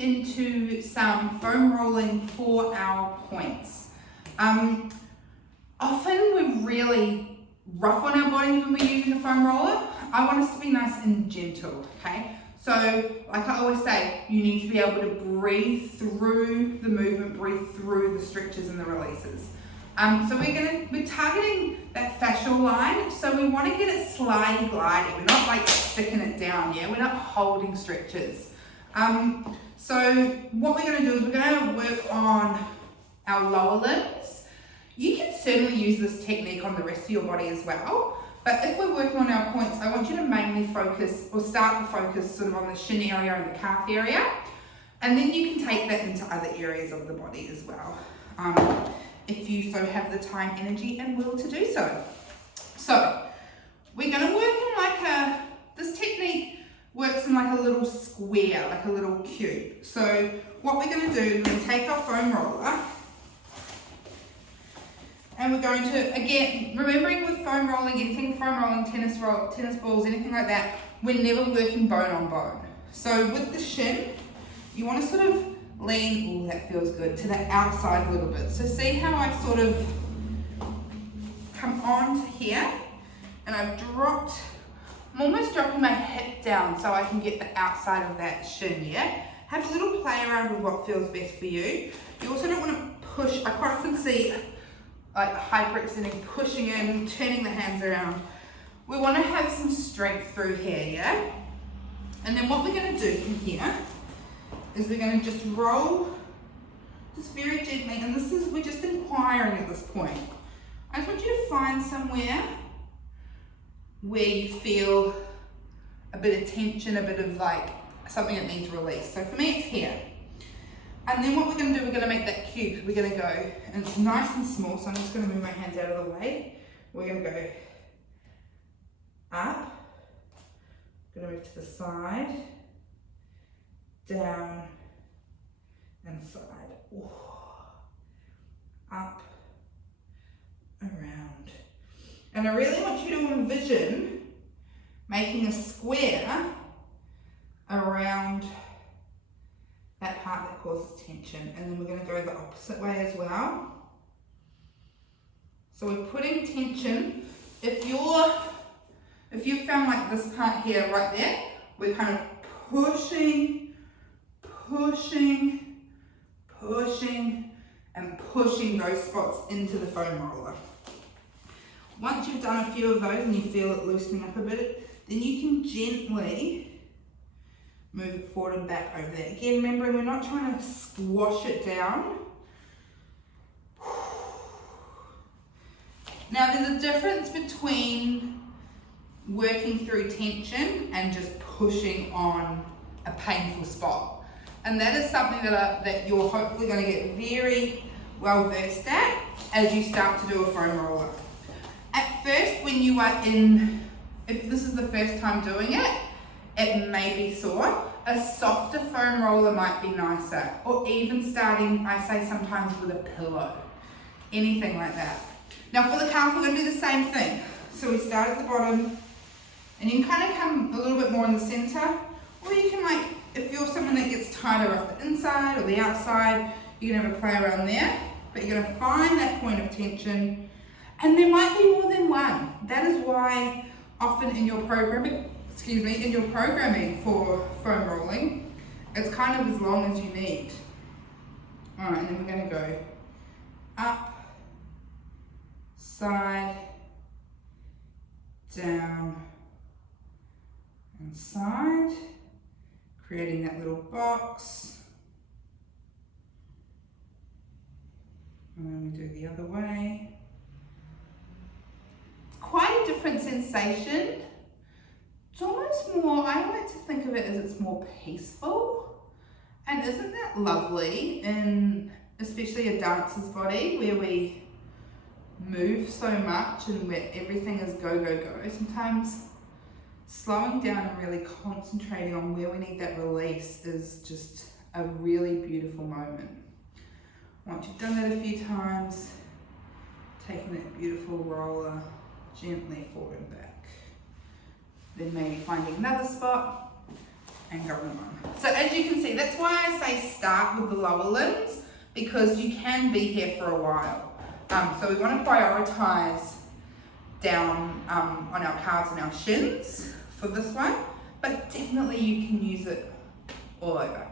into some foam rolling for our points. Often we're really rough on our body when we're using a foam roller. I want us to be nice and gentle, okay? So, like I always say, you need to be able to breathe through the movement, breathe through the stretches and the releases. So we're targeting that fascial line, so we want to get it slidey glidey. We're not like sticking it down, yeah? We're not holding stretches. So what we're going to do is we're going to work on our lower limbs. You can certainly use this technique on the rest of your body as well, but if we're working on our points, I want you to mainly focus, or start to focus sort of on the shin area and the calf area, and then you can take that into other areas of the body as well. If you so have the time, energy, and will to do so. So, we're going to work in this technique works in like a little square, like a little cube. So, what we're going to do is we're going to take our foam roller, and we're going to, again, remembering with foam rolling, anything foam rolling, tennis balls, anything like that, we're never working bone on bone. So, with the shin, you want to sort of lean, that feels good, to the outside a little bit. So see how I sort of come on to here, and I've I'm almost dropping my hip down so I can get the outside of that shin, yeah? Have a little play around with what feels best for you. You also don't want to push. I quite often see like hyperextending, pushing in, turning the hands around. We want to have some strength through here, yeah? And then what we're going to do from here is we're going to just roll just very gently, and we're just inquiring at this point. I just want you to find somewhere where you feel a bit of tension, a bit of like something that needs release. So for me it's here. And then what we're going to do, we're going to make that cube. We're going to go, and it's nice and small, so I'm just going to move my hands out of the way. We're going to go up, going to move to the side, down and side, up, around. And I really want you to envision making a square around that part that causes tension. And then we're going to go the opposite way as well. So we're putting tension. If you found like this part here, right there, we're kind of pushing, and pushing those spots into the foam roller. Once you've done a few of those and you feel it loosening up a bit, then you can gently move it forward and back over there. Again, remembering we're not trying to squash it down. Now there's a difference between working through tension and just pushing on a painful spot. And that is something that you're hopefully going to get very well versed at as you start to do a foam roller. At first, when you are if this is the first time doing it, it may be sore. A softer foam roller might be nicer, or even starting, I say sometimes, with a pillow, anything like that. Now for the calf, we're going to do the same thing. So we start at the bottom, and you can kind of come a little bit more in the center, or you can if you're someone that gets tighter up the inside or the outside, you can have a play around there, but you're going to find that point of tension, and there might be more than one. That is why often in your programming for foam rolling, it's kind of as long as you need. All right, and then we're going to go up, side, down, and side, creating that little box. And then we do the other way. It's quite a different sensation. It's almost more, I like to think of it as it's more peaceful. And isn't that lovely in especially a dancer's body where we move so much and where everything is go, go, go. Sometimes slowing down and really concentrating on where we need that release is just a really beautiful moment. Once you've done that a few times, taking that beautiful roller gently forward and back. Then maybe finding another spot and going on. So as you can see, that's why I say start with the lower limbs because you can be here for a while. So we want to prioritize down on our calves and our shins for this one, but definitely you can use it all over.